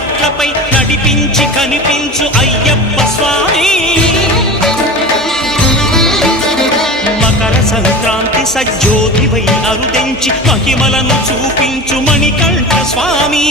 మెట్లపై నడిపించి కనిపించు అయ్యప్ప స్వామి. మకర సంక్రాంతి సజ్జోతివై అరుదించి మహిమలను చూపించు మణికంఠ స్వామి.